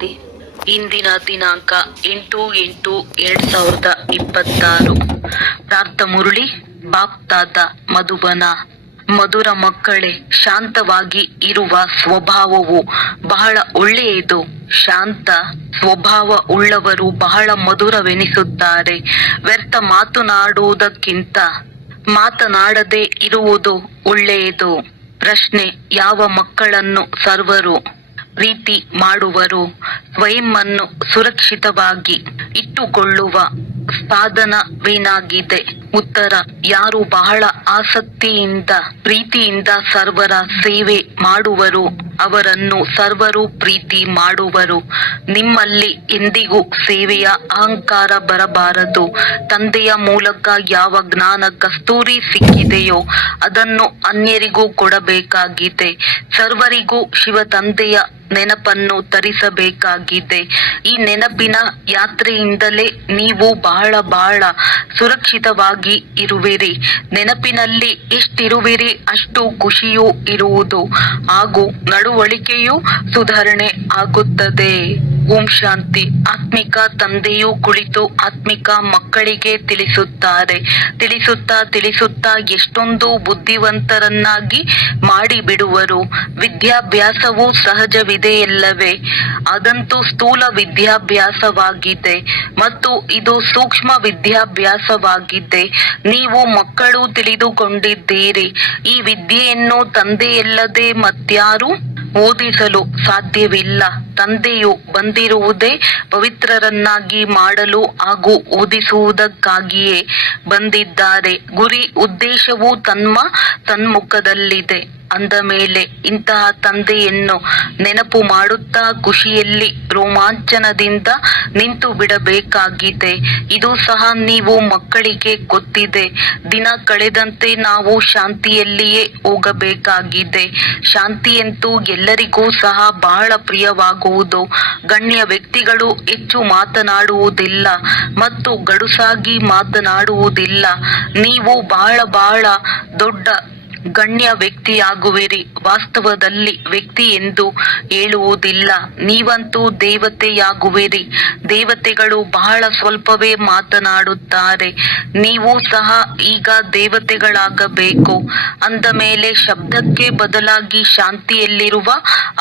ಶಾಂತಿ. ಇಂದಿನ ದಿನಾಂಕ 8/8/2026. ಪ್ರಾರ್ಥ ಮುರಳಿ ಬಾಪ್ತಾದ ಮಧುಬನ. ಮಧುರ ಮಕ್ಕಳೇ, ಶಾಂತವಾಗಿ ಇರುವ ಸ್ವಭಾವವು ಬಹಳ ಒಳ್ಳೆಯದು. ಶಾಂತ ಸ್ವಭಾವ ಉಳ್ಳವರು ಬಹಳ ಮಧುರವೆನಿಸುತ್ತಾರೆ. ವ್ಯರ್ಥ ಮಾತನಾಡುವುದಕ್ಕಿಂತ ಮಾತನಾಡದೆ ಇರುವುದು ಒಳ್ಳೆಯದು. ಪ್ರಶ್ನೆ: ಯಾವ ಮಕ್ಕಳನ್ನು ಸರ್ವರು ಪ್ರೀತಿ ಮಾಡುವರು? ಸ್ವಯಂವನ್ನು ಸುರಕ್ಷಿತವಾಗಿ ಇಟ್ಟುಕೊಳ್ಳುವ ಸಾಧನವೇನಾಗಿದೆ? ಉತ್ತರ: ಯಾರು ಬಹಳ ಆಸಕ್ತಿಯಿಂದ ಪ್ರೀತಿಯಿಂದ ಸರ್ವರ ಸೇವೆ ಮಾಡುವರು ಅವರನ್ನು ಸರ್ವರು ಪ್ರೀತಿ ಮಾಡುವರು. ನಿಮ್ಮಲ್ಲಿ ಎಂದಿಗೂ ಸೇವೆಯ ಅಹಂಕಾರ ಬರಬಾರದು. ತಂದೆಯ ಮೂಲಕ ಯಾವ ಜ್ಞಾನ ಕಸ್ತೂರಿ ಸಿಕ್ಕಿದೆಯೋ ಅದನ್ನು ಅನ್ಯರಿಗೂ ಕೊಡಬೇಕಾಗಿದೆ. ಸರ್ವರಿಗೂ ಶಿವ ತಂದೆಯ ನೆನಪನ್ನು ತರಿಸಬೇಕಾಗಿದೆ. ಈ ನೆನಪಿನ ಯಾತ್ರೆಯಿಂದಲೇ ನೀವು ಬಹಳ ಬಹಳ ಸುರಕ್ಷಿತವಾಗಿ ಇರುವಿರಿ. ನೆನಪಿನಲ್ಲಿ ಎಷ್ಟಿರುವಿರಿ ಅಷ್ಟು ಖುಷಿಯೂ ಇರುವುದು ಹಾಗೂ ನಡವಳಿಕೆಯೂ ಸುಧಾರಣೆ ಆಗುತ್ತದೆ. ಓಂ ಶಾಂತಿ. ಆತ್ಮಿಕ ತಂದೆಯು ಕುಳಿತು ಆತ್ಮಿಕ ಮಕ್ಕಳಿಗೆ ತಿಳಿಸುತ್ತಾ ಎಷ್ಟೊಂದು ಬುದ್ಧಿವಂತರನ್ನಾಗಿ ಮಾಡಿಬಿಡುವರು. ವಿದ್ಯಾಭ್ಯಾಸವು ಸಹಜವಿದೆಯಲ್ಲವೇ? ಅದಂತೂ ಸ್ಥೂಲ ವಿದ್ಯಾಭ್ಯಾಸವಾಗಿದೆ ಮತ್ತು ಇದು ಸೂಕ್ಷ್ಮ ವಿದ್ಯಾಭ್ಯಾಸವಾಗಿದೆ. ನೀವು ಮಕ್ಕಳು ತಿಳಿದುಕೊಂಡಿದ್ದೀರಿ. ಈ ವಿದ್ಯೆಯನ್ನು ತಂದೆಯಲ್ಲದೆ ಮತ್ಯಾರು ಓದಿಸಲು ಸಾಧ್ಯವಿಲ್ಲ. ತಂದೆಯು ಬಂದಿರುವುದೇ ಪವಿತ್ರರನ್ನಾಗಿ ಮಾಡಲು ಹಾಗೂ ಓದಿಸುವುದಕ್ಕಾಗಿಯೇ ಬಂದಿದ್ದಾರೆ. ಗುರಿ ಉದ್ದೇಶವು ತನ್ಮುಖದಲ್ಲಿದೆ. ಅಂದ ಮೇಲೆ ಇಂತಹ ತಂದೆಯನ್ನು ನೆನಪು ಮಾಡುತ್ತಾ ಖುಷಿಯಲ್ಲಿ ರೋಮಾಂಚನದಿಂದ ನಿಂತು ಬಿಡಬೇಕಾಗಿದೆ. ಇದು ಸಹ ನೀವು ಮಕ್ಕಳಿಗೆ ಗೊತ್ತಿದೆ. ದಿನ ಕಳೆದಂತೆ ನಾವು ಶಾಂತಿಯಲ್ಲಿಯೇ ಹೋಗಬೇಕಾಗಿದೆ. ಶಾಂತಿಯಂತೂ ಎಲ್ಲರಿಗೂ ಸಹ ಬಹಳ ಪ್ರಿಯವಾಗುವುದು. ಗಣ್ಯ ವ್ಯಕ್ತಿಗಳು ಹೆಚ್ಚು ಮಾತನಾಡುವುದಿಲ್ಲ ಮತ್ತು ಗಡುಸಾಗಿ ಮಾತನಾಡುವುದಿಲ್ಲ. ನೀವು ಬಹಳ ಬಹಳ ದೊಡ್ಡ ಗಣ್ಯ ವ್ಯಕ್ತಿಯಾಗುವಿರಿ. ವಾಸ್ತವದಲ್ಲಿ ವ್ಯಕ್ತಿ ಎಂದು ಹೇಳುವುದಿಲ್ಲ. ನೀವಂತೂ ದೇವತೆಯಾಗುವಿರಿ. ದೇವತೆಗಳು ಬಹಳ ಸ್ವಲ್ಪವೇ ಮಾತನಾಡುತ್ತಾರೆ. ನೀವು ಸಹ ಈಗ ದೇವತೆಗಳಾಗಬೇಕು. ಅಂದ ಮೇಲೆ ಶಬ್ದಕ್ಕೆ ಬದಲಾಗಿ ಶಾಂತಿಯಲ್ಲಿರುವ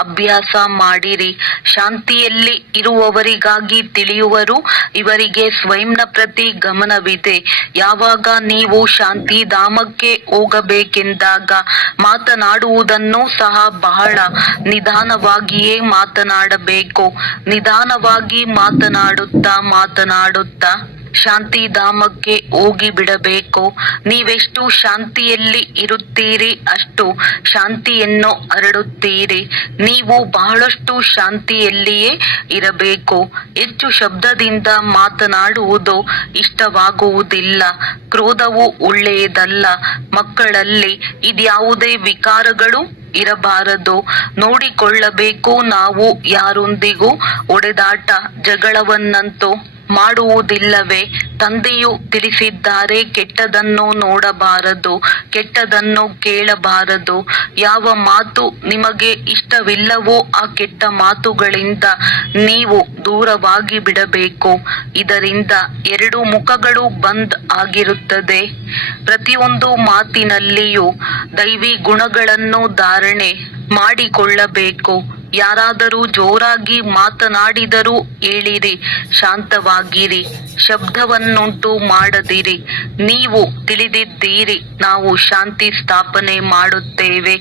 ಅಭ್ಯಾಸ ಮಾಡಿರಿ. ಶಾಂತಿಯಲ್ಲಿ ಇರುವವರಿಗಾಗಿ ತಿಳಿಯುವರು. ಇವರಿಗೆ ಸ್ವಯಂನ ಪ್ರತಿ ಗಮನವಿದೆ. ಯಾವಾಗ ನೀವು ಶಾಂತಿಧಾಮಕ್ಕೆ ಹೋಗಬೇಕೆಂದಾಗ ಮಾತನಾಡುವುದನ್ನು ಸಹ ಬಹಳ ನಿಧಾನವಾಗಿಯೇ ಮಾತನಾಡಬೇಕು. ನಿಧಾನವಾಗಿ ಮಾತನಾಡುತ್ತಾ ಶಾಂತಿಧಾಮಕ್ಕೆ ಹೋಗಿ ಬಿಡಬೇಕು. ನೀವೆಷ್ಟು ಶಾಂತಿಯಲ್ಲಿ ಇರುತ್ತೀರಿ ಅಷ್ಟು ಶಾಂತಿಯನ್ನು ಹರಡುತ್ತೀರಿ. ನೀವು ಬಹಳಷ್ಟು ಶಾಂತಿಯಲ್ಲಿಯೇ ಇರಬೇಕು. ಹೆಚ್ಚು ಶಬ್ದದಿಂದ ಮಾತನಾಡುವುದು ಇಷ್ಟವಾಗುವುದಿಲ್ಲ. ಕ್ರೋಧವು ಒಳ್ಳೆಯದಲ್ಲ. ಮಕ್ಕಳಲ್ಲಿ ಇದ್ಯಾವುದೇ ವಿಕಾರಗಳು ಇರಬಾರದು. ನೋಡಿಕೊಳ್ಳಬೇಕು. ನಾವು ಯಾರೊಂದಿಗೂ ಹೊಡೆದಾಟ ಜಗಳವನ್ನಂತೂ ಮಾಡುವುದಿಲ್ಲವೇ? ತಂದೆಯು ತಿಳಿಸಿದ್ದಾರೆ, ಕೆಟ್ಟದನ್ನು ನೋಡಬಾರದು, ಕೆಟ್ಟದನ್ನು ಕೇಳಬಾರದು. ಯಾವ ಮಾತು ನಿಮಗೆ ಇಷ್ಟವಿಲ್ಲವೋ ಆ ಕೆಟ್ಟ ಮಾತುಗಳಿಂದ ನೀವು ದೂರವಾಗಿ ಬಿಡಬೇಕು. ಇದರಿಂದ ಎರಡು ಮುಖಗಳು ಬಂದ್ ಆಗಿರುತ್ತದೆ. ಪ್ರತಿಯೊಂದು ಮಾತಿನಲ್ಲಿಯೂ ದೈವಿ ಗುಣಗಳನ್ನು ಧಾರಣೆ ಮಾಡಿಕೊಳ್ಳಬೇಕು. ಯಾರಾದರೂ ಜೋರಾಗಿ ಮಾತನಾಡಿದರೂ ಹೇಳಿರಿ, ಶಾಂತವಾಗಿರಿ, ಶಬ್ದವನ್ನುಂಟು ಮಾಡದಿರಿ. ನೀವು ತಿಳಿದಿದ್ದೀರಿ, ನಾವು ಶಾಂತಿ ಸ್ಥಾಪನೆ ಮಾಡುತ್ತೇವೆ.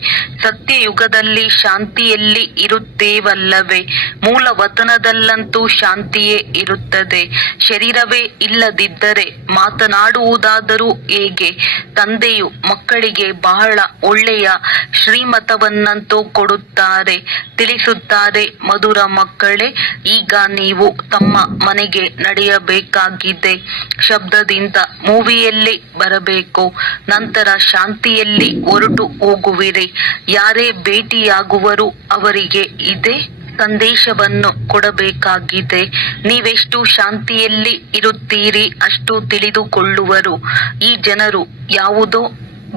ಸತ್ಯಯುಗದಲ್ಲಿ ಶಾಂತಿಯಲ್ಲಿ ಇರುತ್ತೇವಲ್ಲವೇ? ಮೂಲ ವತನದಲ್ಲಂತೂ ಶಾಂತಿಯೇ ಇರುತ್ತದೆ. ಶರೀರವೇ ಇಲ್ಲದಿದ್ದರೆ ಮಾತನಾಡುವುದಾದರೂ ಹೇಗೆ? ತಂದೆಯು ಮಕ್ಕಳಿಗೆ ಬಹಳ ಒಳ್ಳೆಯ ಶ್ರೀಮತವನ್ನಂತೂ ಕೊಡುತ್ತಾರೆ. ತಿಳಿಸುತ್ತಾರೆ, ಮಧುರ ಮಕ್ಕಳೇ, ಈಗ ನೀವು ತಮ್ಮ ಮನೆಗೆ ನಡೆಯಬೇಕಾಗಿದೆ. ಶಬ್ದದಿಂದ ಮೂವಿಯಲ್ಲಿ ಬರಬೇಕು. ನಂತರ ಶಾಂತಿಯಲ್ಲಿ ಹೊರಟು ಹೋಗುವಿರಿ. ಯಾರೇ ಭೇಟಿಯಾಗುವರು ಅವರಿಗೆ ಇದೇ ಸಂದೇಶವನ್ನು ಕೊಡಬೇಕಾಗಿದೆ. ನೀವೆಷ್ಟು ಶಾಂತಿಯಲ್ಲಿ ಇರುತ್ತೀರಿ ಅಷ್ಟು ತಿಳಿದುಕೊಳ್ಳುವರು. ಈ ಜನರು ಯಾವುದೋ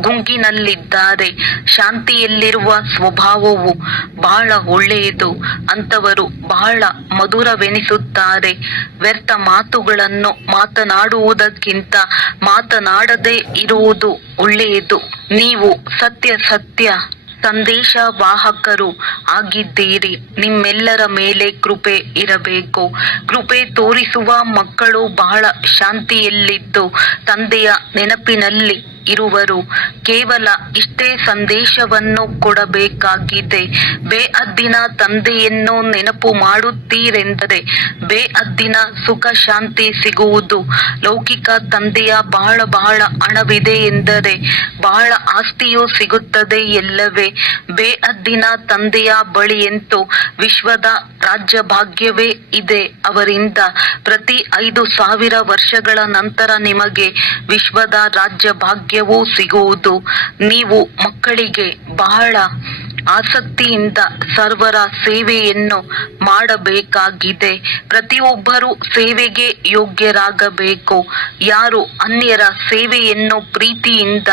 ಗುಂಗಿನಲ್ಲಿದ್ದಾರೆ. ಶಾಂತಿಯಲ್ಲಿರುವ ಸ್ವಭಾವವು ಬಹಳ ಒಳ್ಳೆಯದು. ಅಂತವರು ಬಹಳ ಮಧುರವೆನಿಸುತ್ತಾರೆ. ವ್ಯರ್ಥ ಮಾತುಗಳನ್ನು ಮಾತನಾಡುವುದಕ್ಕಿಂತ ಮಾತನಾಡದೇ ಇರುವುದು ಒಳ್ಳೆಯದು. ನೀವು ಸತ್ಯ ಸಂದೇಶವಾಹಕರು ಆಗಿದ್ದೀರಿ. ನಿಮ್ಮೆಲ್ಲರ ಮೇಲೆ ಕೃಪೆ ಇರಬೇಕು. ಕೃಪೆ ತೋರಿಸುವ ಮಕ್ಕಳು ಬಹಳ ಶಾಂತಿಯಲ್ಲಿದ್ದು ತಂದೆಯ ನೆನಪಿನಲ್ಲಿ ಇರುವರು. ಕೇವಲ ಇಷ್ಟೇ ಸಂದೇಶವನ್ನು ಕೊಡಬೇಕಾಗಿದೆ. ಬೇಅದ್ದಿನ ತಂದೆಯನ್ನು ನೆನಪು ಮಾಡುತ್ತೀರೆಂದರೆ ಬೇಅದ್ದಿನ ಸುಖ ಶಾಂತಿ ಸಿಗುವುದು. ಲೌಕಿಕ ತಂದೆಯ ಬಹಳ ಹಣವಿದೆ ಎಂದರೆ ಬಹಳ ಆಸ್ತಿಯೂ ಸಿಗುತ್ತದೆ ಎಲ್ಲವೇ. ಬೇಅದ್ದಿನ ತಂದೆಯ ಬಳಿಯಂತೂ ವಿಶ್ವದ ರಾಜ್ಯ ಭಾಗ್ಯವೇ ಇದೆ. ಅವರಿಂದ ಪ್ರತಿ 5,000 ವರ್ಷಗಳ ನಂತರ ನಿಮಗೆ ವಿಶ್ವದ ರಾಜ್ಯ ಭಾಗ್ಯವೂ ಸಿಗುವುದು. ನೀವು ಮಕ್ಕಳಿಗೆ ಬಹಳ ಆಸಕ್ತಿಯಿಂದ ಸರ್ವರ ಸೇವೆಯನ್ನು ಮಾಡಬೇಕಾಗಿದೆ. ಪ್ರತಿಯೊಬ್ಬರೂ ಸೇವೆಗೆ ಯೋಗ್ಯರಾಗಬೇಕು. ಯಾರು ಅನ್ಯರ ಸೇವೆಯನ್ನು ಪ್ರೀತಿಯಿಂದ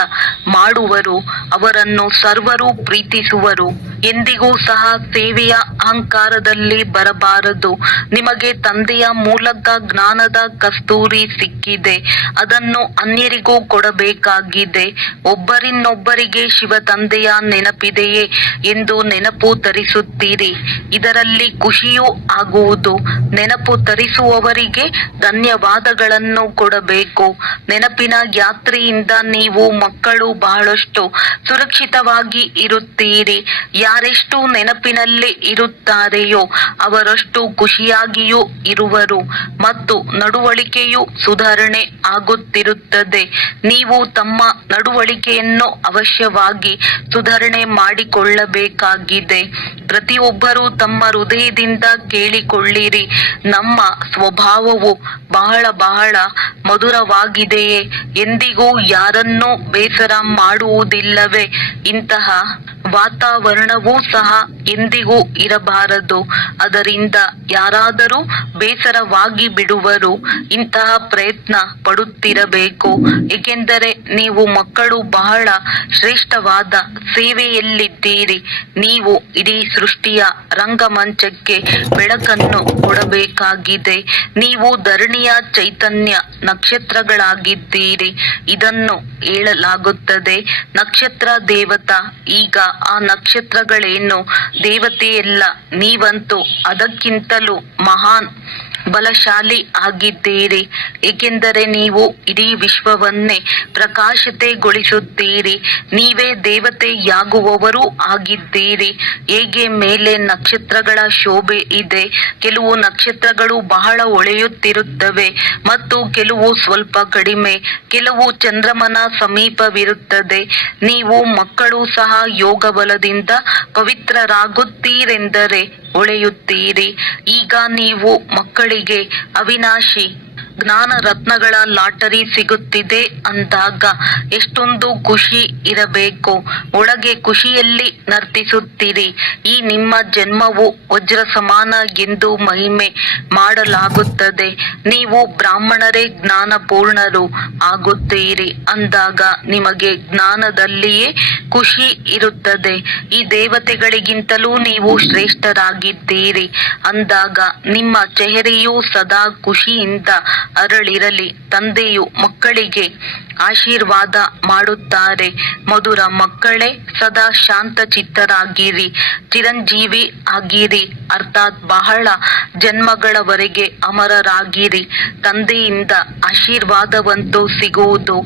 ಮಾಡುವರು ಅವರನ್ನು ಸರ್ವರು ಪ್ರೀತಿಸುವರು. ಎಂದಿಗೂ ಸಹ ಸೇವೆಯ ಅಹಂಕಾರದಲ್ಲಿ ಬರಬಾರದು. ನಿಮಗೆ ತಂದೆಯ ಮೂಲಕ ಜ್ಞಾನದ ಕಸ್ತೂರಿ ಸಿಕ್ಕಿದೆ. ಅದನ್ನು ಅನ್ಯರಿಗೂ ಕೊಡಬೇಕಾಗಿದೆ. ಒಬ್ಬರಿನ್ನೊಬ್ಬರಿಗೆ ಶಿವ ತಂದೆಯ ನೆನಪಿದೆಯೇ ಎಂದು ನೆನಪು ತರಿಸುತ್ತೀರಿ. ಇದರಲ್ಲಿ ಖುಷಿಯೂ ಆಗುವುದು. ನೆನಪು ತರಿಸುವವರಿಗೆ ಧನ್ಯವಾದಗಳನ್ನು ಕೊಡಬೇಕು. ನೆನಪಿನ ಯಾತ್ರೆಯಿಂದ ನೀವು ಮಕ್ಕಳು ಬಹಳಷ್ಟು ಸುರಕ್ಷಿತವಾಗಿ ಇರುತ್ತೀರಿ. ಯಾರೆಷ್ಟು ನೆನಪಿನಲ್ಲಿ ಇರುತ್ತಾರೆಯೋ ಅವರಷ್ಟು ಖುಷಿಯಾಗಿಯೂ ಇರುವರು ಮತ್ತು ನಡವಳಿಕೆಯು ಸುಧಾರಣೆ ಆಗುತ್ತಿರುತ್ತದೆ. ನೀವು ತಮ್ಮ ನಡವಳಿಕೆಯನ್ನು ಅವಶ್ಯವಾಗಿ ಸುಧಾರಣೆ ಮಾಡಿಕೊಳ್ಳಬೇಕಾಗಿದೆ. ಪ್ರತಿಯೊಬ್ಬರೂ ತಮ್ಮ ಹೃದಯದಿಂದ ಕೇಳಿಕೊಳ್ಳಿರಿ. ನಮ್ಮ ಸ್ವಭಾವವು ಬಹಳ ಮಧುರವಾಗಿದೆಯೇ? ಎಂದಿಗೂ ಯಾರನ್ನೂ ಬೇಸರ ಮಾಡುವುದಿಲ್ಲವೇ? ಇಂತಹ ವಾತಾವರಣವೂ ಸಹ ಎಂದಿಗೂ ಇರಬಾರದು. ಅದರಿಂದ ಯಾರಾದರೂ ಬೇಸರವಾಗಿ ಬಿಡುವರು. ಇಂತಹ ಪ್ರಯತ್ನ ಪಡುತ್ತಿರಬೇಕು. ಏಕೆಂದರೆ ನೀವು ಮಕ್ಕಳು ಬಹಳ ಶ್ರೇಷ್ಠವಾದ ಸೇವೆಯಲ್ಲಿದ್ದೀರಿ. ನೀವು ಇಡೀ ಸೃಷ್ಟಿಯ ರಂಗಮಂಚಕ್ಕೆ ಬೆಳಕನ್ನು ಕೊಡಬೇಕಾಗಿದೆ. ನೀವು ಧರಣಿಯ ಚೈತನ್ಯ ನಕ್ಷತ್ರಗಳಾಗಿದ್ದೀರಿ. ಇದನ್ನು ಹೇಳಲಾಗುತ್ತದೆ. ನಕ್ಷತ್ರ ದೇವತಾ. ಈಗ ಆ ನಕ್ಷತ್ರಗಳೇನು ದೇವತೆಯಲ್ಲ. ನೀವಂತೂ ಅದಕ್ಕಿಂತಲೂ ಮಹಾನ್ ಬಲಶಾಲಿ ಆಗಿದ್ದೀರಿ. ಏಕೆಂದರೆ ನೀವು ಇಡೀ ವಿಶ್ವವನ್ನೇ ಪ್ರಕಾಶತೆಗೊಳಿಸುತ್ತೀರಿ. ನೀವೇ ದೇವತೆಯಾಗುವವರೂ ಆಗಿದ್ದೀರಿ. ಹೇಗೆ ಮೇಲೆ ನಕ್ಷತ್ರಗಳ ಶೋಭೆ ಇದೆ. ಕೆಲವು ನಕ್ಷತ್ರಗಳು ಬಹಳ ಹೊಳೆಯುತ್ತಿರುತ್ತವೆ ಮತ್ತು ಕೆಲವು ಸ್ವಲ್ಪ ಕಡಿಮೆ. ಕೆಲವು ಚಂದ್ರಮನ ಸಮೀಪವಿರುತ್ತದೆ. ನೀವು ಮಕ್ಕಳು ಸಹ ಯೋಗ ಬಲದಿಂದ ಪವಿತ್ರರಾಗುತ್ತೀರೆಂದರೆ ಹೊಳೆಯುತ್ತೀರಿ. ಈಗ ನೀವು ಮಕ್ಕಳಿಗೆ ಅವಿನಾಶಿ ಜ್ಞಾನ ರತ್ನಗಳ ಲಾಟರಿ ಸಿಗುತ್ತಿದೆ ಅಂದಾಗ ಎಷ್ಟೊಂದು ಖುಷಿ ಇರಬೇಕು. ಒಳಗೆ ಖುಷಿಯಲ್ಲಿ ನರ್ತಿಸುತ್ತೀರಿ. ಈ ನಿಮ್ಮ ಜನ್ಮವು ವಜ್ರ ಸಮಾನ ಎಂದು ಮಹಿಮೆ ಮಾಡಲಾಗುತ್ತದೆ. ನೀವು ಬ್ರಾಹ್ಮಣರೇ ಜ್ಞಾನಪೂರ್ಣರು ಆಗುತ್ತೀರಿ ಅಂದಾಗ ನಿಮಗೆ ಜ್ಞಾನದಲ್ಲಿಯೇ ಖುಷಿ ಇರುತ್ತದೆ. ಈ ದೇವತೆಗಳಿಗಿಂತಲೂ ನೀವು ಶ್ರೇಷ್ಠರಾಗಿದ್ದೀರಿ ಅಂದಾಗ ನಿಮ್ಮ ಚೆಹರೆಯು ಸದಾ ಖುಷಿಯಿಂದ ಅರಳಿರಲಿ. ತಂದೆಯು ಮಕ್ಕಳಿಗೆ ಆಶೀರ್ವಾದ ಮಾಡುತ್ತಾರೆ. ಮಧುರ ಮಕ್ಕಳೇ, ಸದಾ ಶಾಂತ ಚಿತ್ತರಾಗಿರಿ. ಚಿರಂಜೀವಿ ಆಗಿರಿ. ಅರ್ಥಾತ್ ಬಹಳ ಜನ್ಮಗಳವರೆಗೆ ಅಮರರಾಗಿರಿ. ತಂದೆಯಿಂದ ಆಶೀರ್ವಾದವಂತೂ ಸಿಗುವುದು.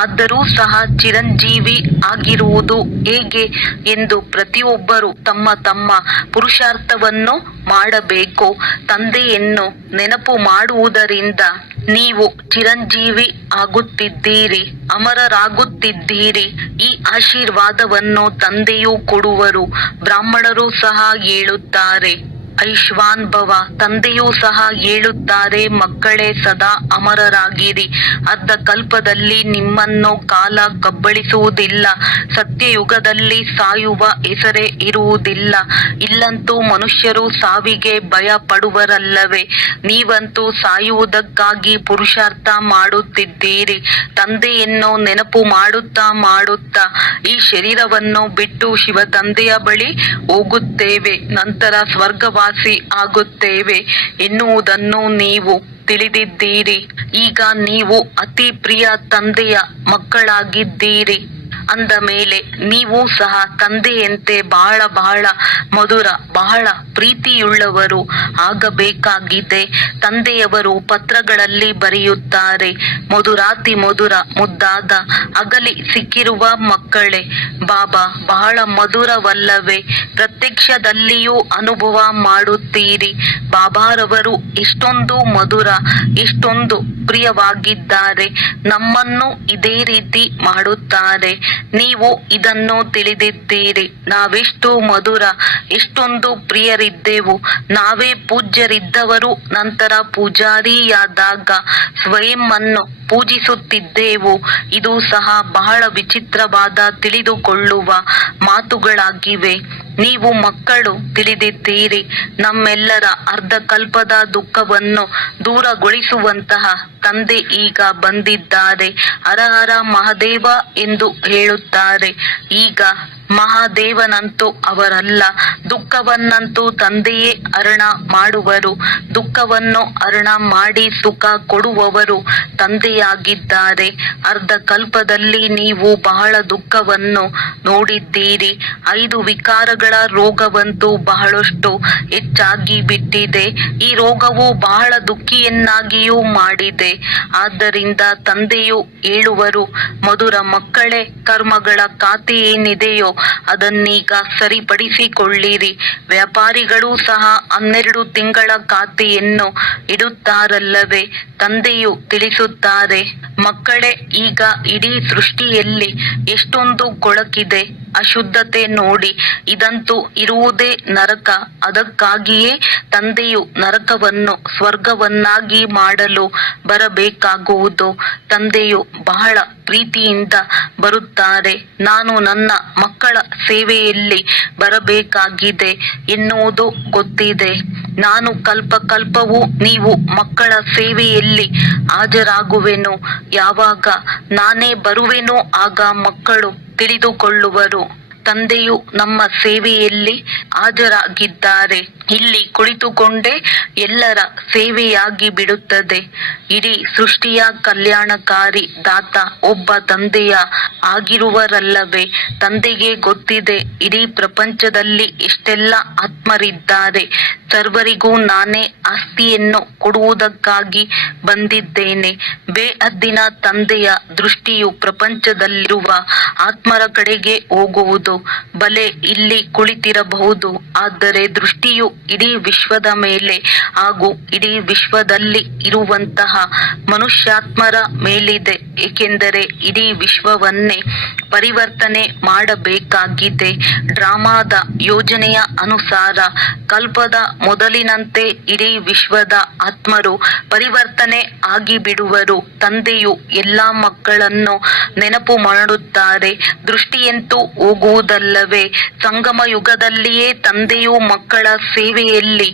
ಆದರೂ ಸಹ ಚಿರಂಜೀವಿ ಆಗಿರುವುದು ಹೇಗೆ ಎಂದು ಪ್ರತಿಯೊಬ್ಬರು ತಮ್ಮ ತಮ್ಮ ಪುರುಷಾರ್ಥವನ್ನು ಮಾಡಬೇಕು. ತಂದೆಯನ್ನು ನೆನಪು ಮಾಡುವುದರಿಂದ ನೀವು ಚಿರಂಜೀವಿ ಆಗುತ್ತಿದ್ದೀರಿ, ಅಮರರಾಗುತ್ತಿದ್ದೀರಿ. ಈ ಆಶೀರ್ವಾದವನ್ನು ತಂದೆಯೂ ಕೊಡುವರು. ಬ್ರಾಹ್ಮಣರು ಸಹ ಹೇಳುತ್ತಾರೆ. ಐಶ್ವಾನ್ ಭವ. ತಂದೆಯೂ ಸಹ ಹೇಳುತ್ತಾರೆ, ಮಕ್ಕಳೇ ಸದಾ ಅಮರರಾಗಿರಿ. ಅರ್ಧ ಕಲ್ಪದಲ್ಲಿ ನಿಮ್ಮನ್ನು ಕಾಲ ಕಬ್ಬಳಿಸುವುದಿಲ್ಲ. ಸತ್ಯಯುಗದಲ್ಲಿ ಸಾಯುವ ಹೆಸರೇ ಇರುವುದಿಲ್ಲ. ಇಲ್ಲಂತೂ ಮನುಷ್ಯರು ಸಾವಿಗೆ ಭಯ ಪಡುವರಲ್ಲವೇ? ನೀವಂತೂ ಸಾಯುವುದಕ್ಕಾಗಿ ಪುರುಷಾರ್ಥ ಮಾಡುತ್ತಿದ್ದೀರಿ. ತಂದೆಯನ್ನು ನೆನಪು ಮಾಡುತ್ತಾ ಮಾಡುತ್ತಾ ಈ ಶರೀರವನ್ನು ಬಿಟ್ಟು ಶಿವ ತಂದೆಯ ಬಳಿ ಹೋಗುತ್ತೇವೆ, ನಂತರ ಸ್ವರ್ಗವಾಸಿ ಆಗುತ್ತೇವೆ ಎನ್ನುವುದನ್ನು ನೀವು ತಿಳಿದಿದ್ದೀರಿ. ಈಗ ನೀವು ಅತಿ ಪ್ರಿಯ ತಂದೆಯ ಮಕ್ಕಳಾಗಿದ್ದೀರಿ. ಅಂದ ಮೇಲೆ ನೀವು ಸಹ ತಂದೆಯಂತೆ ಬಹಳ ಬಹಳ ಮಧುರ, ಬಹಳ ಪ್ರೀತಿಯುಳ್ಳವರು ಆಗಬೇಕಾಗಿದೆ. ತಂದೆಯವರು ಪತ್ರಗಳಲ್ಲಿ ಬರೆಯುತ್ತಾರೆ, ಮಧುರಾತಿ ಮಧುರ ಮುದ್ದಾದ ಅಗಲಿ ಸಿಕ್ಕಿರುವ ಮಕ್ಕಳೇ, ಬಾಬಾ ಬಹಳ ಮಧುರವಲ್ಲವೇ? ಪ್ರತ್ಯಕ್ಷದಲ್ಲಿಯೂ ಅನುಭವ ಮಾಡುತ್ತೀರಿ. ಬಾಬಾರವರು ಎಷ್ಟೊಂದು ಮಧುರ, ಎಷ್ಟೊಂದು ಪ್ರಿಯವಾಗಿದ್ದಾರೆ. ನಮ್ಮನ್ನು ಇದೇ ರೀತಿ ಮಾಡುತ್ತಾರೆ. ನೀವು ಇದನ್ನು ತಿಳಿದಿದ್ದೀರಿ. ನಾವೆಷ್ಟು ಮಧುರ, ಎಷ್ಟೊಂದು ಪ್ರಿಯರಿದ್ದೆವು. ನಾವೇ ಪೂಜ್ಯರಿದ್ದವರು, ನಂತರ ಪೂಜಾರಿಯಾದಾಗ ಸ್ವಯಂ ಅನ್ನು ಪೂಜಿಸುತ್ತಿದ್ದೆವು. ಇದು ಸಹ ಬಹಳ ವಿಚಿತ್ರವಾದ ತಿಳಿದುಕೊಳ್ಳುವ ಮಾತುಗಳಾಗಿವೆ. ನೀವು ಮಕ್ಕಳು ತಿಳಿದಿದ್ದೀರಿ. ನಮ್ಮೆಲ್ಲರ ಅರ್ಧಕಲ್ಪದ ದುಃಖವನ್ನು ದೂರಗೊಳಿಸುವಂತಹ ತಂದೆ ಈಗ ಬಂದಿದ್ದಾರೆ. ಹರ ಹರ ಮಹಾದೇವ ಎಂದು ಹೇಳುತ್ತಾರೆ. ಈಗ ಮಹಾದೇವನಂತೂ ಅವರಲ್ಲ, ದುಃಖವನ್ನಂತೂ ತಂದೆಯೇ ಹರಣ ಮಾಡುವರು. ದುಃಖವನ್ನು ಹರಣ ಮಾಡಿ ಸುಖ ಕೊಡುವವರು ತಂದೆಯಾಗಿದ್ದಾರೆ. ಅರ್ಧ ಕಲ್ಪದಲ್ಲಿ ನೀವು ಬಹಳ ದುಃಖವನ್ನು ನೋಡಿದ್ದೀರಿ. 5 ವಿಕಾರಗಳ ರೋಗವಂತೂ ಬಹಳಷ್ಟು ಹೆಚ್ಚಾಗಿ ಬಿಟ್ಟಿದೆ. ಈ ರೋಗವು ಬಹಳ ದುಃಖಿಯನ್ನಾಗಿಯೂ ಮಾಡಿದೆ. ಆದ್ದರಿಂದ ತಂದೆಯು ಹೇಳುವರು, ಮಧುರ ಮಕ್ಕಳೇ, ಕರ್ಮಗಳ ಖಾತೆ ಏನಿದೆಯೋ ಅದನ್ನೀಗ ಸರಿಪಡಿಸಿಕೊಳ್ಳಿರಿ. ವ್ಯಾಪಾರಿಗಳು ಸಹ 12 ತಿಂಗಳ ಖಾತೆಯನ್ನು ಇಡುತ್ತಾರಲ್ಲವೇ? ತಂದೆಯು ತಿಳಿಸುತ್ತಾರೆ, ಮಕ್ಕಳೇ, ಈಗ ಇಡೀ ಸೃಷ್ಟಿಯಲ್ಲಿ ಎಷ್ಟೊಂದು ಕೊಳಕಿದೆ, ಅಶುದ್ಧತೆ ನೋಡಿ. ಇದಂತೂ ಇರುವುದೇ ನರಕ. ಅದಕ್ಕಾಗಿಯೇ ತಂದೆಯು ನರಕವನ್ನು ಸ್ವರ್ಗವನ್ನಾಗಿ ಮಾಡಲು ಬರಬೇಕಾಗುವುದು. ತಂದೆಯು ಬಹಳ ಪ್ರೀತಿಯಿಂದ ಬರುತ್ತಾರೆ. ನಾನು ನನ್ನ ಮಕ್ಕಳ ಸೇವೆಯಲ್ಲಿ ಬರಬೇಕಾಗಿದೆ ಎನ್ನುವುದು ಗೊತ್ತಿದೆ. ನಾನು ಕಲ್ಪ ಕಲ್ಪವೂ ನೀವು ಮಕ್ಕಳ ಸೇವೆಯಲ್ಲಿ ಹಾಜರಾಗುವೆನು. ಯಾವಾಗ ನಾನೇ ಬರುವೆನೋ ಆಗ ಮಕ್ಕಳು ತಿಳಿದುಕೊಳ್ಳುವರು, ತಂದೆಯು ನಮ್ಮ ಸೇವೆಯಲ್ಲಿ ಹಾಜರಾಗಿದ್ದಾರೆ. ಇಲ್ಲಿ ಕುಳಿತುಕೊಂಡೇ ಎಲ್ಲರ ಸೇವೆಯಾಗಿ ಬಿಡುತ್ತದೆ. ಇಡೀ ಸೃಷ್ಟಿಯ ಕಲ್ಯಾಣಕಾರಿ ದಾತ ಒಬ್ಬ ತಂದೆಯ ಆಗಿರುವರಲ್ಲವೇ? ತಂದೆಗೆ ಗೊತ್ತಿದೆ ಇಡೀ ಪ್ರಪಂಚದಲ್ಲಿ ಎಷ್ಟೆಲ್ಲ ಆತ್ಮರಿದ್ದಾರೆ. ಸರ್ವರಿಗೂ ನಾನೇ ಆಸ್ತಿಯನ್ನು ಕೊಡುವುದಕ್ಕಾಗಿ ಬಂದಿದ್ದೇನೆ. ಬೇಹದ್ದಿನ ತಂದೆಯ ದೃಷ್ಟಿಯು ಪ್ರಪಂಚದಲ್ಲಿರುವ ಆತ್ಮರ ಕಡೆಗೆ ಹೋಗುವುದು. ಬಲೆ ಇಲ್ಲಿ ಕುಳಿತಿರಬಹುದು, ಆದರೆ ದೃಷ್ಟಿಯು ಇಡೀ ವಿಶ್ವದ ಮೇಲೆ ಹಾಗೂ ಇಡೀ ವಿಶ್ವದಲ್ಲಿ ಇರುವಂತಹ ಮನುಷ್ಯಾತ್ಮರ ಮೇಲಿದೆ. ಏಕೆಂದರೆ ಇಡೀ ವಿಶ್ವವನ್ನೇ ಪರಿವರ್ತನೆ ಮಾಡಬೇಕಾಗಿದೆ. ಡ್ರಾಮಾದ ಯೋಜನೆಯ ಅನುಸಾರ ಕಲ್ಪದ ಮೊದಲಿನಂತೆ ಇಡೀ ವಿಶ್ವದ ಆತ್ಮರು ಪರಿವರ್ತನೆ ಆಗಿಬಿಡುವರು. ತಂದೆಯು ಎಲ್ಲಾ ಮಕ್ಕಳನ್ನು ನೆನಪು ಮಾಡುತ್ತಾರೆ. ದೃಷ್ಟಿಯಂತೂ ಹೋಗುವುದಲ್ಲವೇ? ಸಂಗಮ ಯುಗದಲ್ಲಿಯೇ ತಂದೆಯು ಮಕ್ಕಳ ಸೇವೆಯಲ್ಲಿ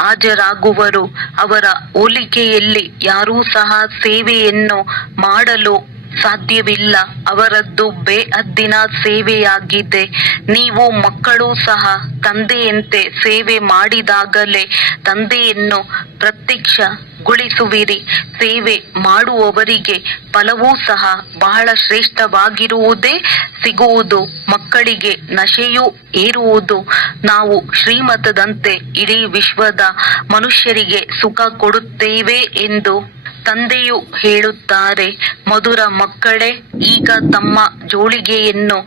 ಹಾಜರಾಗುವರು. ಅವರ ಹೋಲಿಕೆಯಲ್ಲಿ ಯಾರೂ ಸಹ ಸೇವೆಯನ್ನು ಮಾಡಲು ಸಾಧ್ಯವಿಲ್ಲ. ಅವರದ್ದು ಬೇಹದ್ದಿನ ಸೇವೆಯಾಗಿದೆ. ನೀವು ಮಕ್ಕಳು ಸಹ ತಂದೆಯಂತೆ ಸೇವೆ ಮಾಡಿದಾಗಲೇ ತಂದೆಯನ್ನು ಪ್ರತ್ಯಕ್ಷಗೊಳಿಸುವಿರಿ. ಸೇವೆ ಮಾಡುವವರಿಗೆ ಫಲವೂ ಸಹ ಬಹಳ ಶ್ರೇಷ್ಠವಾಗಿರುವುದೇ ಸಿಗುವುದು. ಮಕ್ಕಳಿಗೆ ನಶೆಯೂ ಏರುವುದು. ನಾವು ಶ್ರೀಮತದಂತೆ ಇಡೀ ವಿಶ್ವದ ಮನುಷ್ಯರಿಗೆ ಸುಖ ಕೊಡುತ್ತೇವೆ ಎಂದು ತಂದೆಯು ಹೇಳುತ್ತಾರೆ. ಮಧುರ ಮಕ್ಕಳೇ, ಈಗ ತಮ್ಮ ಜೋಳಿಗೆಯನ್ನು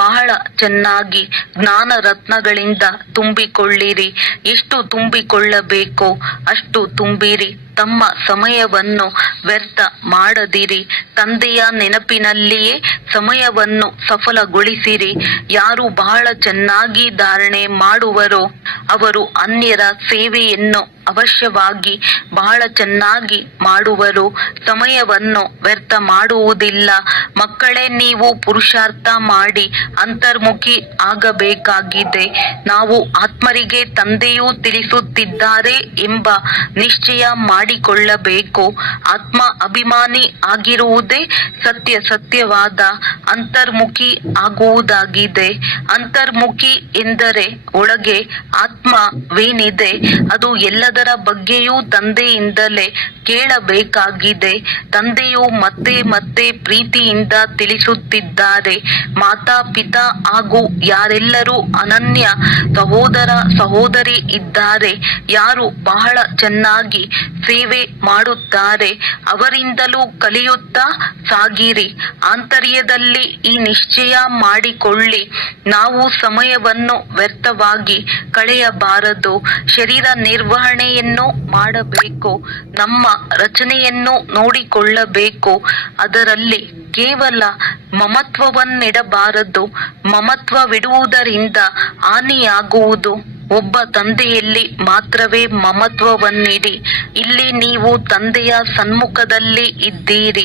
ಬಹಳ ಚೆನ್ನಾಗಿ ಜ್ಞಾನ ರತ್ನಗಳಿಂದ ತುಂಬಿಕೊಳ್ಳಿರಿ. ಎಷ್ಟು ತುಂಬಿಕೊಳ್ಳಬೇಕೋ ಅಷ್ಟು ತುಂಬಿರಿ. ತಮ್ಮ ಸಮಯವನ್ನು ವ್ಯರ್ಥ ಮಾಡದಿರಿ. ತಂದೆಯ ನೆನಪಿನಲ್ಲಿಯೇ ಸಮಯವನ್ನು ಸಫಲಗೊಳಿಸಿರಿ. ಯಾರು ಬಹಳ ಚೆನ್ನಾಗಿ ಧಾರಣೆ ಮಾಡುವರೋ ಅವರು ಅನ್ಯರ ಸೇವೆಯನ್ನು ಅವಶ್ಯವಾಗಿ ಬಹಳ ಚೆನ್ನಾಗಿ ಮಾಡುವರು, ಸಮಯವನ್ನು ವ್ಯರ್ಥ ಮಾಡುವುದಿಲ್ಲ. ಮಕ್ಕಳೇ, ನೀವು ಪುರುಷಾರ್ಥ ಮಾಡಿ ಅಂತರ್ಮುಖಿ ಆಗಬೇಕಾಗಿದೆ. ನಾವು ಆತ್ಮರಿಗೆ ತಂದೆಯು ತಿಳಿಸುತ್ತಿದ್ದಾರೆ ಎಂಬ ನಿಶ್ಚಯ ಮಾಡಿಕೊಳ್ಳಬೇಕು. ಆತ್ಮ ಅಭಿಮಾನಿ ಆಗಿರುವುದೇ ಸತ್ಯವಾದ ಅಂತರ್ಮುಖಿ ಆಗುವುದಾಗಿದೆ. ಅಂತರ್ಮುಖಿ ಎಂದರೆ ಒಳಗೆ ಆತ್ಮವೇನಿದೆ ಅದು ಎಲ್ಲದರ ಬಗ್ಗೆಯೂ ತಂದೆಯಿಂದಲೇ ಕೇಳಬೇಕಾಗಿದೆ. ತಂದೆಯು ಮತ್ತೆ ಮತ್ತೆ ಪ್ರೀತಿಯಿಂದ ತಿಳಿಸುತ್ತಿದ್ದಾರೆ. ಮಾತಾ ಪಿತಾ ಹಾಗೂ ಯಾರೆಲ್ಲರೂ ಅನನ್ಯ ಸಹೋದರ ಸಹೋದರಿ ಇದ್ದಾರೆ, ಯಾರು ಬಹಳ ಚೆನ್ನಾಗಿ ಸೇವೆ ಮಾಡುತ್ತಾರೆ, ಅವರಿಂದಲೂ ಕಲಿಯುತ್ತಾ ಸಾಗಿರಿ. ಆಂತರ್ಯದಲ್ಲಿ ಈ ನಿಶ್ಚಯ ಮಾಡಿಕೊಳ್ಳಿ, ನಾವು ಸಮಯವನ್ನು ವ್ಯರ್ಥವಾಗಿ ಕಳೆಯಬಾರದು. ಶರೀರ ನಿರ್ವಹಣೆಯನ್ನು ಮಾಡಬೇಕು, ನಮ್ಮ ರಚನೆಯನ್ನು ನೋಡಿಕೊಳ್ಳಬೇಕು. ಅದರಲ್ಲಿ ಕೇವಲ ಮಮತ್ವವನ್ನಿಡಬಾರದು. ಮಮತ್ವವಿಡುವುದರಿಂದ ಹಾನಿಯಾಗುವುದು. ಒಬ್ಬ ತಂದೆಯಲ್ಲಿ ಮಾತ್ರವೇ ಮಮತ್ವವನ್ನಿಡಿ. ಇಲ್ಲಿ ನೀವು ತಂದೆಯ ಸನ್ಮುಖದಲ್ಲಿ ಇದ್ದೀರಿ.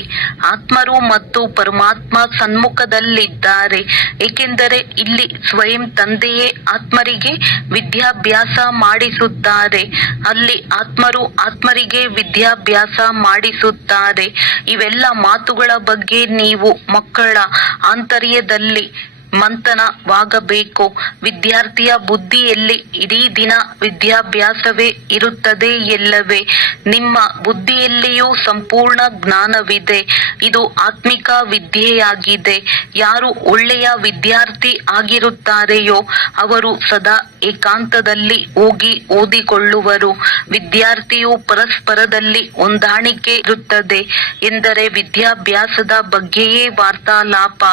ಆತ್ಮರು ಮತ್ತು ಪರಮಾತ್ಮ ಸನ್ಮುಖದಲ್ಲಿದ್ದಾರೆ, ಏಕೆಂದರೆ ಇಲ್ಲಿ ಸ್ವಯಂ ತಂದೆಯೇ ಆತ್ಮರಿಗೆ ವಿದ್ಯಾಭ್ಯಾಸ ಮಾಡಿಸುತ್ತಾರೆ. ಅಲ್ಲಿ ಆತ್ಮರು ಆತ್ಮರಿಗೆ ವಿದ್ಯಾಭ್ಯಾಸ ಮಾಡಿಸುತ್ತಾರೆ. ಇವೆಲ್ಲ ಮಾತುಗಳ ಬಗ್ಗೆ ನೀವು ಮಕ್ಕಳ ಆಂತರ್ಯದಲ್ಲಿ ಮಂಥನವಾಗಬೇಕು. ವಿದ್ಯಾರ್ಥಿಯ ಬುದ್ಧಿಯಲ್ಲಿ ಇಡೀ ದಿನ ವಿದ್ಯಾಭ್ಯಾಸವೇ ಇರುತ್ತದೆ ಎಲ್ಲವೇ? ನಿಮ್ಮ ಬುದ್ಧಿಯಲ್ಲಿಯೂ ಸಂಪೂರ್ಣ ಜ್ಞಾನವಿದೆ. ಇದು ಆತ್ಮಿಕ ವಿದ್ಯೆಯಾಗಿದೆ. ಯಾರು ಒಳ್ಳೆಯ ವಿದ್ಯಾರ್ಥಿ ಆಗಿರುತ್ತಾರೆಯೋ ಅವರು ಸದಾ ಏಕಾಂತದಲ್ಲಿ ಹೋಗಿ ಓದಿಕೊಳ್ಳುವರು. ವಿದ್ಯಾರ್ಥಿಯು ಪರಸ್ಪರದಲ್ಲಿ ಹೊಂದಾಣಿಕೆ ಇರುತ್ತದೆ ಎಂದರೆ ವಿದ್ಯಾಭ್ಯಾಸದ ಬಗ್ಗೆಯೇ ವಾರ್ತಾಲಾಪ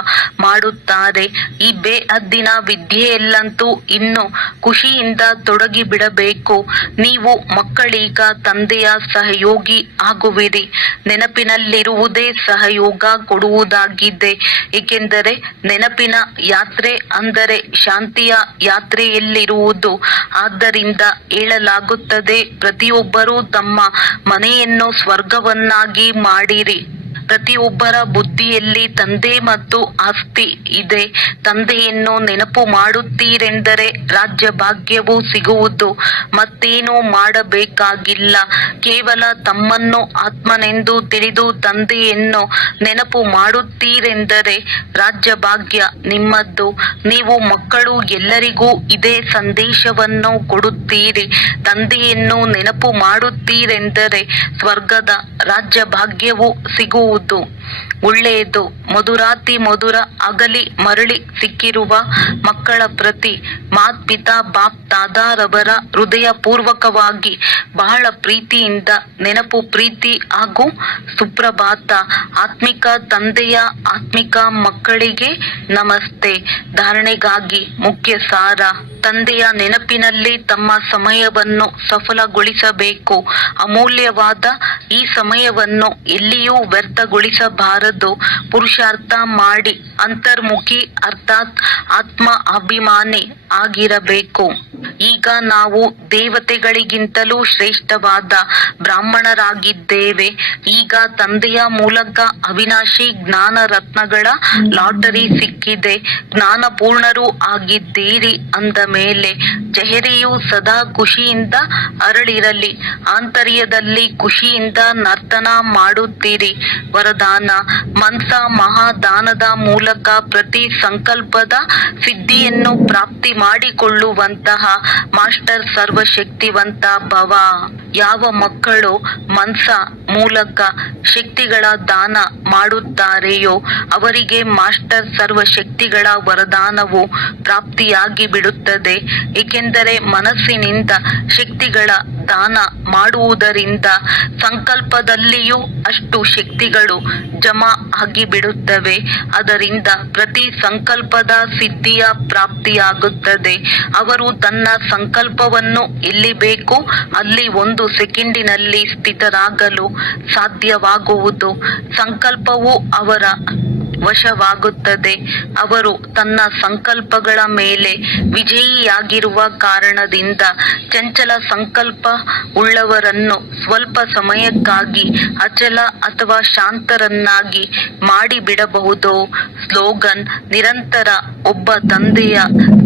ಮಾಡುತ್ತಾರೆ. ಈ ಬೇಹದ್ದಿನ ವಿದ್ಯೆಯಲ್ಲಂತೂ ಇನ್ನು ಖುಷಿಯಿಂದ ತೊಡಗಿಬಿಡಬೇಕು. ನೀವು ಮಕ್ಕಳೀಗ ತಂದೆಯ ಸಹಯೋಗಿ ಆಗುವಿರಿ. ನೆನಪಿನಲ್ಲಿರುವುದೇ ಸಹಯೋಗ ಕೊಡುವುದಾಗಿದೆ, ಏಕೆಂದರೆ ನೆನಪಿನ ಯಾತ್ರೆ ಅಂದರೆ ಶಾಂತಿಯ ಯಾತ್ರೆಯಲ್ಲಿರುವುದು. ಆದ್ದರಿಂದ ಹೇಳಲಾಗುತ್ತದೆ, ಪ್ರತಿಯೊಬ್ಬರೂ ತಮ್ಮ ಮನೆಯನ್ನು ಸ್ವರ್ಗವನ್ನಾಗಿ ಮಾಡಿರಿ. ಪ್ರತಿಯೊಬ್ಬರ ಬುದ್ಧಿಯಲ್ಲಿ ತಂದೆ ಮತ್ತು ಆಸ್ತಿ ಇದೆ. ತಂದೆಯನ್ನು ನೆನಪು ಮಾಡುತ್ತೀರೆಂದರೆ ರಾಜ್ಯ ಭಾಗ್ಯವು ಸಿಗುವುದು. ಮತ್ತೇನು ಮಾಡಬೇಕಾಗಿಲ್ಲ. ಕೇವಲ ತಮ್ಮನ್ನು ಆತ್ಮನೆಂದು ತಿಳಿದು ತಂದೆಯನ್ನು ನೆನಪು ಮಾಡುತ್ತೀರೆಂದರೆ ರಾಜ್ಯ ಭಾಗ್ಯ ನಿಮ್ಮದ್ದು. ನೀವು ಮಕ್ಕಳು ಎಲ್ಲರಿಗೂ ಇದೇ ಸಂದೇಶವನ್ನು ಕೊಡುತ್ತೀರಿ. ತಂದೆಯನ್ನು ನೆನಪು ಮಾಡುತ್ತೀರೆಂದರೆ ಸ್ವರ್ಗದ ರಾಜ್ಯ ಭಾಗ್ಯವು ಸಿಗುವುದು. ಒಳ್ಳೆಯದು. ಮಧುರಾತಿ ಮಧುರ ಅಗಲಿ ಮರಳಿ ಸಿಕ್ಕಿರುವ ಮಕ್ಕಳ ಪ್ರತಿ ಮಾತ್ಪಿತಾ ಬಾಪ್ ದಾದಾರವರ ಹೃದಯಪೂರ್ವಕವಾಗಿ ಬಹಳ ಪ್ರೀತಿಯಿಂದ ನೆನಪು, ಪ್ರೀತಿ ಹಾಗೂ ಸುಪ್ರಭಾತ. ಆತ್ಮಿಕ ತಂದೆಯ ಆತ್ಮಿಕ ಮಕ್ಕಳಿಗೆ ನಮಸ್ತೆ. ಧಾರಣೆಗಾಗಿ ಮುಖ್ಯ ಸಾರ: ತಂದೆಯ ನೆನಪಿನಲ್ಲಿ ತಮ್ಮ ಸಮಯವನ್ನು ಸಫಲಗೊಳಿಸಬೇಕು. ಅಮೂಲ್ಯವಾದ ಈ ಸಮಯವನ್ನು ಎಲ್ಲಿಯೂ ವ್ಯರ್ಥಗೊಳಿಸಬಾರದು. ಪುರುಷಾರ್ಥ ಮಾಡಿ ಅಂತರ್ಮುಖಿ ಅರ್ಥಾತ್ ಆತ್ಮ ಅಭಿಮಾನಿ ಆಗಿರಬೇಕು. ಈಗ ನಾವು ದೇವತೆಗಳಿಗಿಂತಲೂ ಶ್ರೇಷ್ಠವಾದ ಬ್ರಾಹ್ಮಣರಾಗಿದ್ದೇವೆ. ಈಗ ತಂದೆಯ ಮೂಲಕ ಅವಿನಾಶಿ ಜ್ಞಾನ ರತ್ನಗಳ ಲಾಟರಿ ಸಿಕ್ಕಿದೆ. ಜ್ಞಾನಪೂರ್ಣರೂ ಆಗಿದ್ದೀರಿ ಅಂದ ಮೇಲೆ ಚೆಹರೆಯು ಸದಾ ಖುಷಿಯಿಂದ ಅರಳಿರಲಿ. ಆಂತರ್ಯದಲ್ಲಿ ಖುಷಿಯಿಂದ ನರ್ತನ ಮಾಡುತ್ತೀರಿ. ವರದಾನ: ಮನ್ಸ ಮಹಾದಾನದ ಮೂಲಕ ಪ್ರತಿ ಸಂಕಲ್ಪದ ಸಿದ್ಧಿಯನ್ನು ಪ್ರಾಪ್ತಿ ಮಾಡಿಕೊಳ್ಳುವಂತಹ ಮಾಸ್ಟರ್ ಸರ್ವಶಕ್ತಿವಂತ ಭವ. ಯಾವ ಮಕ್ಕಳು ಮನ್ಸ ಮೂಲಕ ಶಕ್ತಿಗಳ ದಾನ ಮಾಡುತ್ತಾರೆಯೋ ಅವರಿಗೆ ಮಾಸ್ಟರ್ ಸರ್ವಶಕ್ತಿಗಳ ವರದಾನವು ಪ್ರಾಪ್ತಿಯಾಗಿ ಬಿಡುತ್ತದೆ. ಏಕೆಂದರೆ ಮನಸ್ಸಿನಿಂದ ಶಕ್ತಿಗಳ ದಾನ ಮಾಡುವುದರಿಂದ ಸಂಕಲ್ಪದಲ್ಲಿಯೂ ಅಷ್ಟು ಶಕ್ತಿಗಳು ಜಮಾ ಆಗಿಬಿಡುತ್ತವೆ. ಅದರಿಂದ ಪ್ರತಿ ಸಂಕಲ್ಪದ ಸಿದ್ಧಿಯ ಪ್ರಾಪ್ತಿಯಾಗುತ್ತದೆ. ಅವರು ತನ್ನ ಸಂಕಲ್ಪವನ್ನು ಎಲ್ಲಿ ಬೇಕು ಅಲ್ಲಿ 1 ಸೆಕೆಂಡಿನಲ್ಲಿ ಸ್ಥಿತರಾಗಲು ಸಾಧ್ಯವಾಗುವುದು. ಸಂಕಲ್ಪವು ಅವರ ವಶವಾಗುತ್ತದೆ. ಅವರು ತನ್ನ ಸಂಕಲ್ಪಗಳ ಮೇಲೆ ವಿಜಯಿಯಾಗಿರುವ ಕಾರಣದಿಂದ ಚಂಚಲ ಸಂಕಲ್ಪ ಉಳ್ಳವರನ್ನು ಸ್ವಲ್ಪ ಸಮಯಕ್ಕಾಗಿ ಅಚಲ ಅಥವಾ ಶಾಂತರನ್ನಾಗಿ ಮಾಡಿಬಿಡಬಹುದು. ಸ್ಲೋಗನ್: ನಿರಂತರ ಒಬ್ಬ ತಂದೆಯ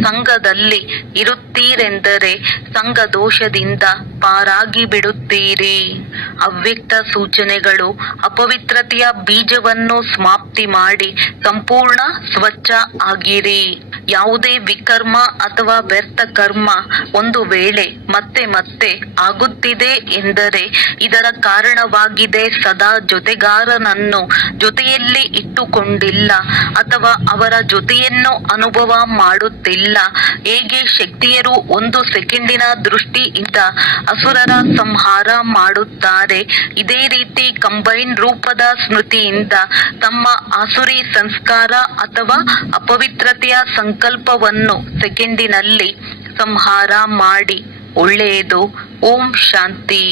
ಸಂಘದಲ್ಲಿ ಇರುತ್ತೀರೆಂದರೆ ಸಂಘ ದೋಷದಿಂದ ಪಾರಾಗಿ ಬಿಡುತ್ತೀರಿ. ಅವ್ಯಕ್ತ ಸೂಚನೆಗಳು: ಅಪವಿತ್ರತೆಯ ಬೀಜವನ್ನು ಸಮಾಪ್ತಿ ಮಾಡಿ ಸಂಪೂರ್ಣ ಸ್ವಚ್ಛ ಆಗಿರಿ. ಯಾವುದೇ ವಿಕರ್ಮ ಅಥವಾ ವ್ಯರ್ಥ ಕರ್ಮ ಒಂದು ವೇಳೆ ಮತ್ತೆ ಮತ್ತೆ ಆಗುತ್ತಿದೆ ಎಂದರೆ ಇದರ ಕಾರಣವಾಗಿದೆ ಸದಾ ಜೊತೆಗಾರನನ್ನು ಜೊತೆಯಲ್ಲಿ ಇಟ್ಟುಕೊಂಡಿಲ್ಲ ಅಥವಾ ಅವರ ಜೊತೆಯನ್ನು ಅನುಭವ ಮಾಡುತ್ತಿಲ್ಲ. ಹೇಗೆ ಶಕ್ತಿಯರು ಒಂದು ಸೆಕೆಂಡಿನ ದೃಷ್ಟಿಯಿಂದ ಅಸುರರ ಸಂಹಾರ ಮಾಡುತ್ತಾರೆ, ಇದೇ ರೀತಿ ಕಂಬೈನ್ ರೂಪದ ಸ್ಮೃತಿಯಿಂದ ತಮ್ಮ ಆಸುರಿ ಸಂಸ್ಕಾರ ಅಥವಾ ಅಪವಿತ್ರತೆಯ ಸಂಕಲ್ಪವನ್ನು ಸೆಕೆಂಡಿನಲ್ಲಿ ಸಂಹಾರ ಮಾಡಿ. ಒಳ್ಳೆಯದು. ಓಂ ಶಾಂತಿ.